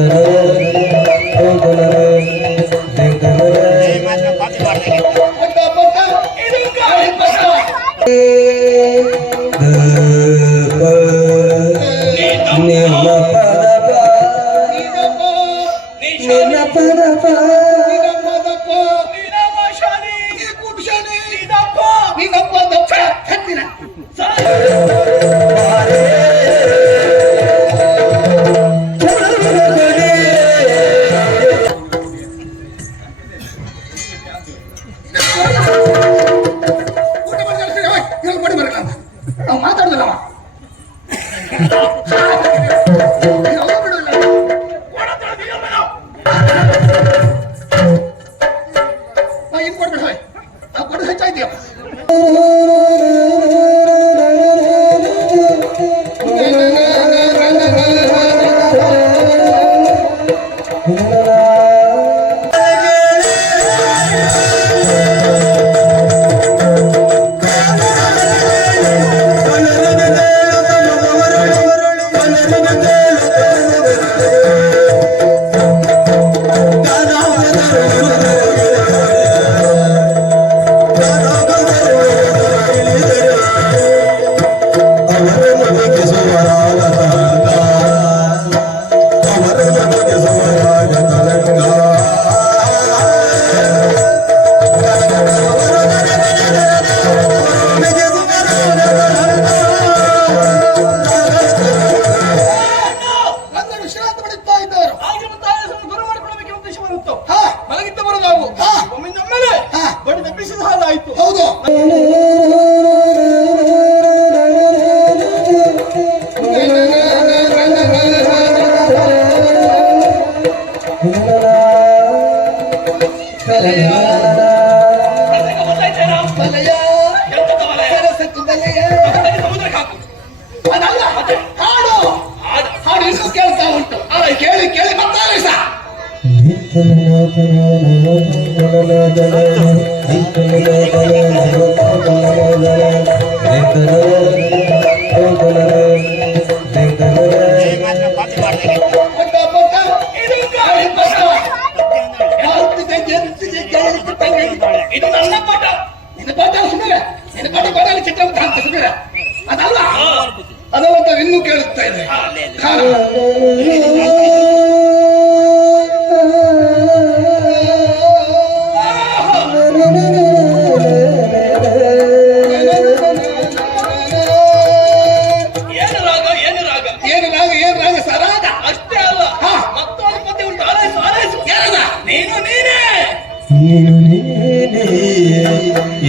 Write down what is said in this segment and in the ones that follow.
Thank you.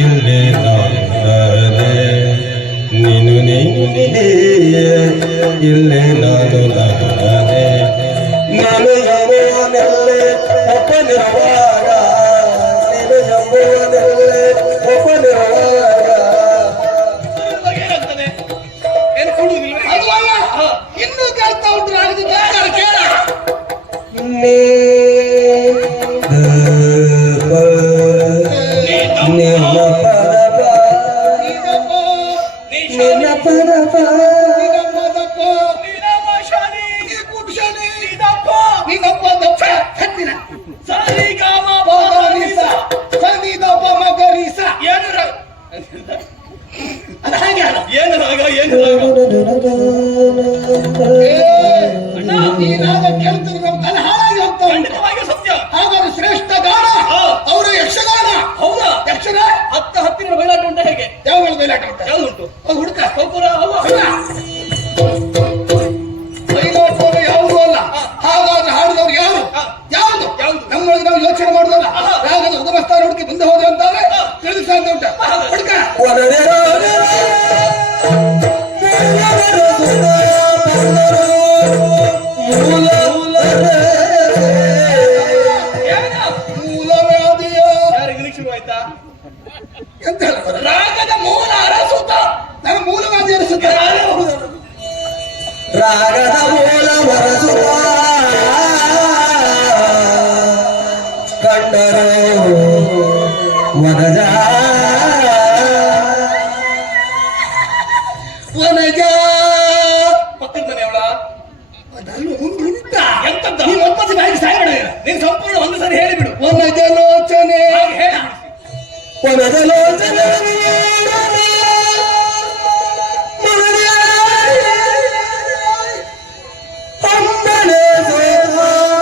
ಇಲ್ಲಿ ನಾನೇ ನೀನು ನೀನೇ ಇಲ್ಲಿ ನಾನು ನಾನೇ ನಾನು ಯಾವನಲ್ಲೇ ಒಪ್ಪನಿರುವಾಗ ನೀನು ಎಂಬುವನಲ್ಲೇ ಒಪ್ಪನಿರುವಾಗ ಇನ್ನೂ ಕೇಳ್ತಾ ಉಂಟು ಕೇಳ ನೀನಾದ ಕೆಲಸ ನಮ್ಮ ತಲೆ ಹಾಳಾಗಿ ಹೋಗ್ತಾವೆ ಖಂಡಿತವಾಗಿ ಸತ್ಯ. ಹಾಗಾದ್ರೆ ಶ್ರೇಷ್ಠ ಗಾನ ಅವರ ಯಕ್ಷಗಾನ. ಹೌದಾ. ಯಕ್ಷಗಾನ? ಹತ್ತ ಹತ್ತಿರ ಬಯಲಾಟ ಉಂಟ ಹೇಗೆ? ಯಾವ ಬಯಲಾಟ ಉಂಟು? ಯಾವ್ದು ಉಂಟು? ರಾಗದ ಮೂಲ ಅರಸುತ್ತ? ನನ್ನ ಮೂಲ ವ್ಯಾಧಿ ಅರಸುತ್ತ ರಾಗದ ವನಜ ಲೋಚನ ಹಂಬಲೆ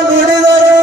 ನುಡಿದರು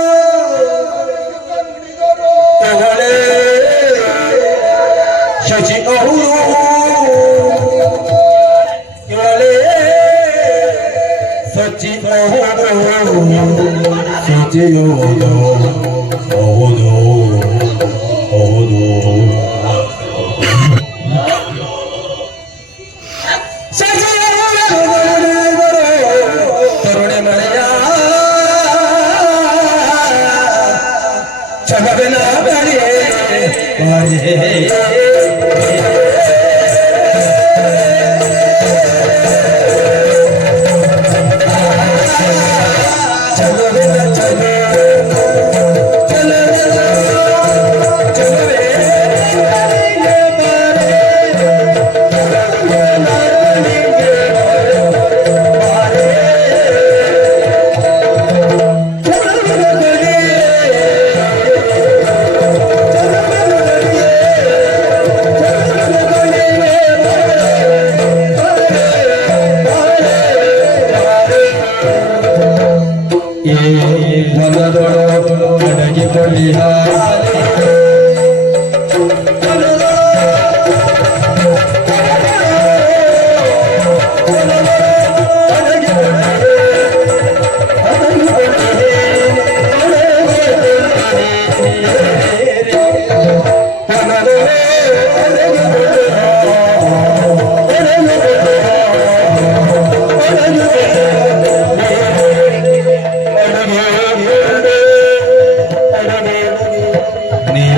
विलास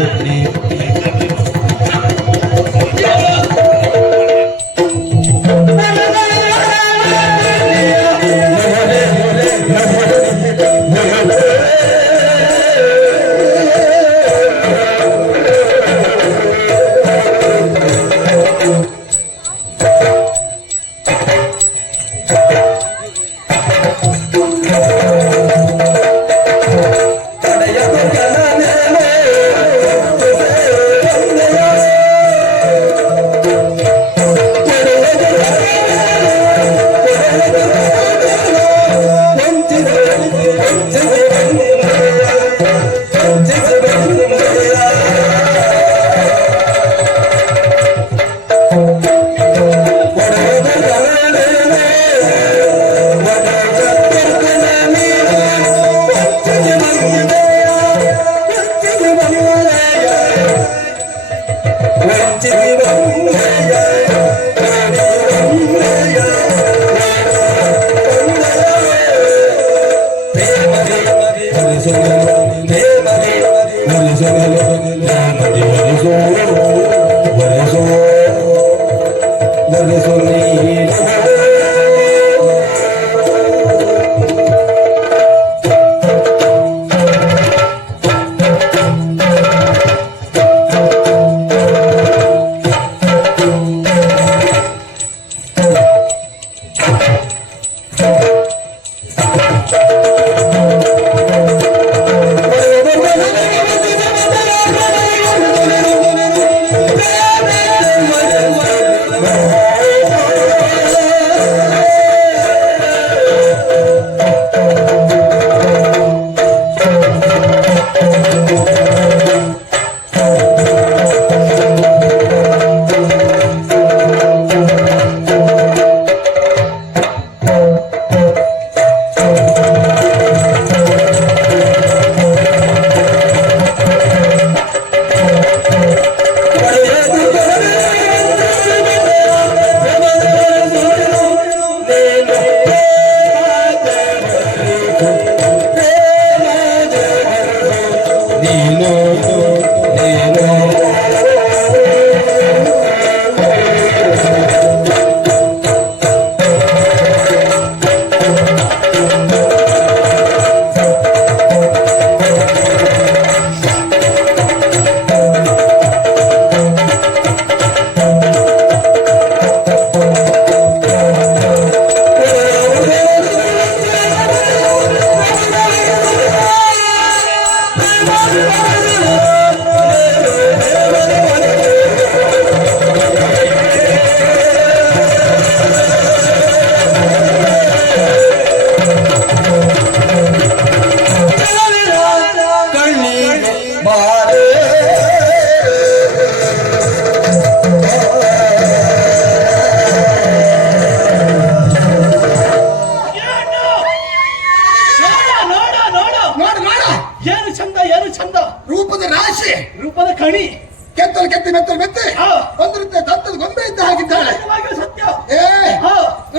अपने 对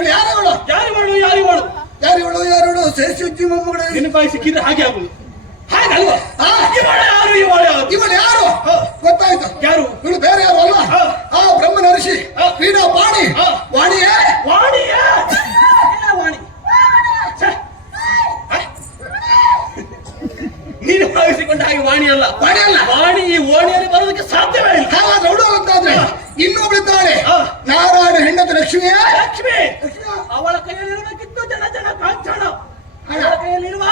ಯಾರು ಯಾರು ಮಾಡು ಯಾರು ಮಾಡು ಯಾರು ಯಾರು ಹೇಳು ಸೇರಿಸಿ ಉಜ್ಜಿ ಮೊಮ್ಮಗಳು. ನೆನಪಾಗಿ ಸಿಕ್ಕಿದ್ರೆ ಹಾಗೆ ಹಾಗಲ್ವಾ? ಯಾರು? ಇವಳು ಯಾರು? ಗೊತ್ತಾಯ್ತು. ಯಾರು? ಬೇರೆ ಯಾರು ಅಲ್ಲ ಆ ಬ್ರಹ್ಮ ನರಸಿ ಪೀಡ ವಾಣಿ ವಾಣಿಯೇ. ವಾಣಿಯೇ? ವಾಣಿ. ನೀನು ಭಾವಿಸಿಕೊಂಡ ಹಾಗೆ ವಾಣಿ ಅಲ್ಲ. ವಾಣಿ ಅಲ್ಲ. ವಾಣಿ ಈ ಓಣಿಯಲ್ಲಿ ನಾರಾಯಣ ಹೆಂಡತಿ ಲಕ್ಷ್ಮಿಯೇ? ಲಕ್ಷ್ಮಿ! ಅವಳ ಕೈಯಲ್ಲಿರಬೇಕಿತ್ತು ಜನ ಜನ ಕಾಂಚಾಣ ಹಣ. ಕೈಯಲ್ಲಿರುವ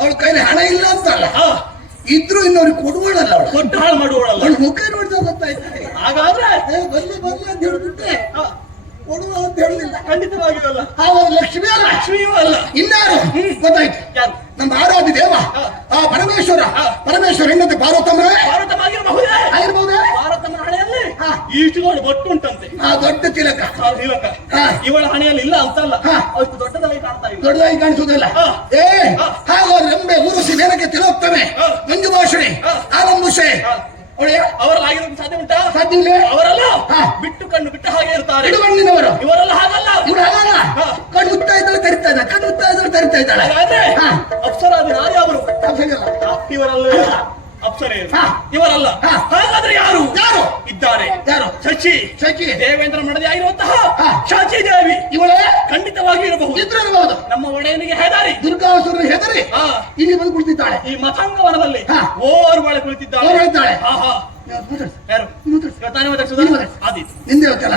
ಅವಳ ಕೈಯಲ್ಲಿ ಹಣ ಇಲ್ಲ ಅಂತಲ್ಲ. ಇದ್ರು ಇನ್ನೊಬ್ರಿಗೆ ಕೊಡುವಳಲ್ಲ ಅವಳು. ದೊಡ್ಡ ಹಾಳು ಮಾಡುವಳಲ್ಲ. ಅವಳು ಮುಖ ನೋಡಿದಾಗ ಗೊತ್ತಾಯ್ತದೆ ಹಾಗಾದ್ರೆ ಬಂದು ಬರ್ಲಿ ಅಂತ ಹೇಳ್ಬಿಟ್ರೆ ಕೊಡುವ ಅಂತ ಹೇಳಲಿಲ್ಲ. ಖಂಡಿತವಾಗಿಲ್ಲ ಹಾಗಾದ್ರೆ ಲಕ್ಷ್ಮಿ ಅಲ್ಲ? ಲಕ್ಷ್ಮಿಯೂ ಅಲ್ಲ. ಇನ್ನಾರು ಗೊತ್ತಾಯ್ತು. ಯಾರು? ನಮ್ಮ ಆರಾಧ್ಯ ದೇವ. ಆ ಪರಮೇಶ್ವರ. ಪರಮೇಶ್ವರ ಹೆಂಡತಿ ಪಾರ್ವತಮ್ಮ ಪಾರ್ವತಮ್ಮ ಆಗಿರ್ಬಹುದೇ? ಭಾರತಮ್ಮನ ನೋಡಿ ಬೊಟ್ಟು ಉಂಟಂತೆ. ಆ ದೊಡ್ಡ ತಿಲಕ ಹಾ. ಇವಳ ಹಣೆಯಲ್ಲಿ ಇಲ್ಲ ಅಂತಲ್ಲ. ಅಷ್ಟು ದೊಡ್ಡದಾಗಿ ಕಾಣ್ತಾ ಇದೆ ದೊಡ್ಡದಾಗಿ ಕಾಣಿಸುವುದಿಲ್ಲ. ಏ. ಹಾಗಾದ್ರೆ ರೆಂಬೆ ಉರುಸಿ ನೆಲಕ್ಕೆ ತಿಲೋತ್ತಮೆ. ಮಂಜು ಭಾಷಣಿ ಹಾ. ಆಲಂಬುಷೆ. ಹಾ. ಒಳ್ಳೆಯ? ಅವರಲ್ಲಿ ಸಾಧ್ಯ ಉಂಟಾ? ಸಾಧ್ಯ ಇಲ್ಲ. ಅವರಲ್ಲ. ಬಿಟ್ಟು ಕಣ್ಣು ಬಿಟ್ಟ ಹಾಗೆ ಇರ್ತಾರೆ. ಇಡುಗಣ್ಣಿನವರು ಇವರೆಲ್ಲ ಹಾಗಲ್ಲ. ಇವ್ರು ಹಾಗಲ್ಲ. ಕಣ್ಣು ಮುತ್ತಾ ಇದ್ದಾಳೆ ತರಿತಾ ಇದ್ದಾಳೆ ಕಣ್ಣು ಮುತ್ತಾ ಇದ್ದಾಳೆ ತರಿತಾ ಇದ್ದಾಳೆ. ಅಪ್ಸರಾದಿ ಅವರು. ಇವರಲ್ಲ. ಅಪ್ಸರೆ. ಇವರಲ್ಲ. ಹಾಗಾದ್ರೆ ಯಾರು? ಯಾರು? ಇದ್ದಾರೆ. ಯಾರು? ಶಚಿ ಶಚಿ ದೇವೇಂದ್ರ ಮಡದಿ ಆಗಿರುವಂತಹ. ಶಾಚಿ ದೇವಿ. ಇವಳೇ? ಖಂಡಿತವಾಗಿ ಇರಬಹುದು. ಇದ್ರಿರಬಹುದು ನಮ್ಮ ಒಡೆಯನಿಗೆ ಹೆದರಿ. ದುರ್ಗಾಸುರ ಹೆದರಿ? ಹಾ. ಇಲ್ಲಿ ಬಂದು ಕುಳಿತಿದ್ದಾಳೆ. ಈ ಮತಾಂಗವನದಲ್ಲಿ ಓರ್ ಓರ್ವಳೆ ಕುಳಿತಿದ್ದಾಳೆ. ಮಾತಾಡ್ಸು, ಯಾರು? ನಿಂದೆ ಗೊತ್ತಲ್ಲ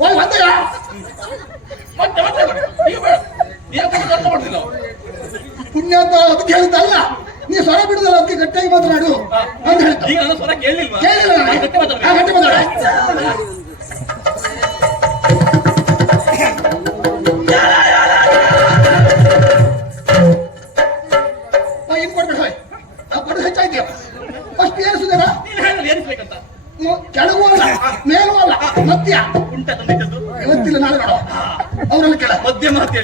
ಓಯ್, ಬಂದಯ್ಯ? ಮತ್ತೆ ಮತ್ತೆ ಬೇಡ. ನೀವು ಪುಣ್ಯಾತ ಅದಕ್ಕೆ ಹೇಳಿದ್ದಲ್ಲ ನೀ ಸ್ವರ ಬಿಡುದಲ್ಲ ಅದಕ್ಕೆ ಗಟ್ಟಿಯಾಗಿ ಮಾತನಾಡು. ಅಂತ ಹೇಳ್ತಾ ಸ್ವರ ಕೇಳಿಲ್ಲ ಮಾತಾಡ್ಬೇಕು. ಗಟ್ಟಿ ಮಾತಾಡು. ಅಲ್ಲ ಮಧ್ಯ ಉಂಟ ತಂದಿಟ್ಟದ್ದು ಇವತ್ತಿಲ್ಲ ನಾಳೆ ನೋಡುವ. ಅವರಲ್ಲಿ ಕೆಳ. ಮಧ್ಯ ನಮ್ಮದರ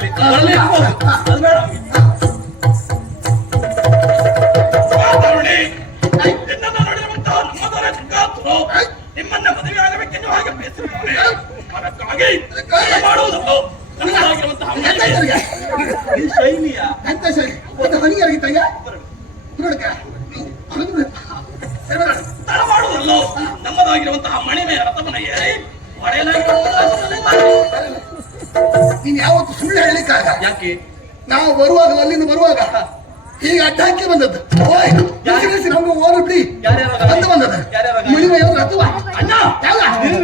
ನಿಮ್ಮನ್ನ ಮದುವೆ ಆಗಬೇಕೆಂದು ಹಾಗೆ ಮಾಡುವುದನ್ನು ಶೈಲಿಯ? ಎಂತ ಸರಿ ಒಂದು ಹನಿಯಾಗಿತ್ತಯ್ಯ ನೋಡಕ್ಕೆ ತರ ಮಾಡುವುದನ್ನು ನಮ್ಮದಾಗಿರುವಂತಹ ಮಣಿಮೆಯ ರಥವನ್ನು ಏರಿ ನೀನ್ ಯಾವತ್ತು ಸುಳ್ಳು ಹೇಳಿಕ್ಕಾಗ? ಯಾಕೆ? ನಾವು ಬರುವಾಗ ಅಲ್ಲಿಂದ ಬರುವಾಗ ಈಗ ಅಡ್ಡಾಕಿ ಬಂದದ್ದು. ನಮ್ಗೆ ಓರ್ ಬಿಡಿ. ಅಂತ ಅಥವಾ? ಅಣ್ಣ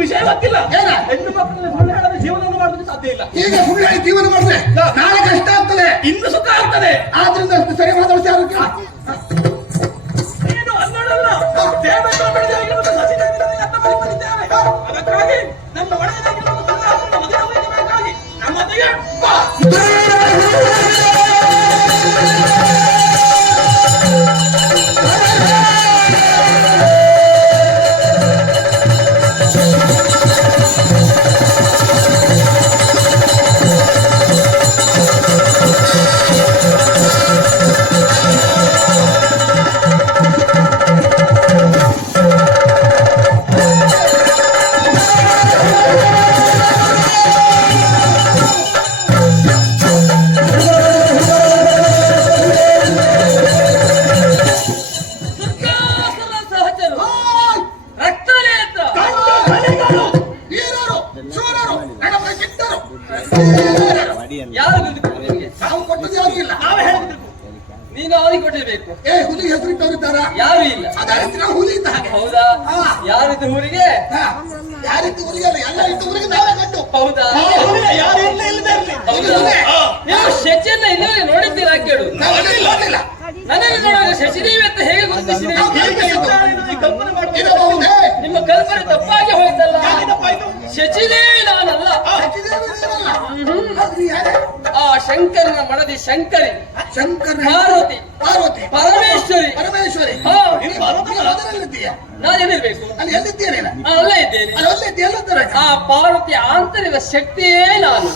ವಿಷಯ ಗೊತ್ತಿಲ್ಲ. ಏನ? ಹೆಣ್ಣು ಸುಳ್ಳು ಹೇಳದೆ ಜೀವನವನ್ನು ಮಾಡೋದಕ್ಕೆ ಸಾಧ್ಯ ಇಲ್ಲ. ಈಗ ಸುಳ್ಳು ಹೇಳಿ ಜೀವನ ಮಾಡಿದ್ರೆ ನಾಳೆ ಕಷ್ಟ ಆಗ್ತದೆ. ಇನ್ನು ಸುಖ ಆಗ್ತದೆ. ಆದ್ರಿಂದ ಸರಿ ಮಾತಾಡ್ಸಿ ಆರೋಗ್ಯ ಹನ್ನೆರಡಲ್ಲ. Yeah. ನೋಡ್ಲಿಲ್ಲ ನನಗೆ ನೋಡುವಾಗ ಶಚಿದೇವಿ ಅಂತ ಹೇಗೆ ಗುರುತಿಸಿದೆ? ನಿಮ್ಮ ಕಲ್ಪನೆ ತಪ್ಪಾಗಿ ಹೋಯ್ತಲ್ಲ? ಶಚಿದೇವಿ ನಾನಲ್ಲ. ಆ ಶಂಕರನ ಮನದಿ ಶಂಕರಿ. ಶಂಕರ ಪಾರ್ವತಿ. ಪಾರ್ವತಿ. ಪರಮೇಶ್ವರಿ. ಪರಮೇಶ್ವರಿ. ನಾನೇನಿರ್ಬೇಕು ಅಲ್ಲಿ ಎಲ್ಲಿದ್ದೀಯ ನಾನು? ಅಲ್ಲೇ ಇದ್ದೇನೆ. ಅಲ್ಲಿ ಎಲ್ಲತ್ತರ ಆ ಪಾರ್ವತಿ ಆಂತರಿಕ ಶಕ್ತಿಯೇ ನಾನು.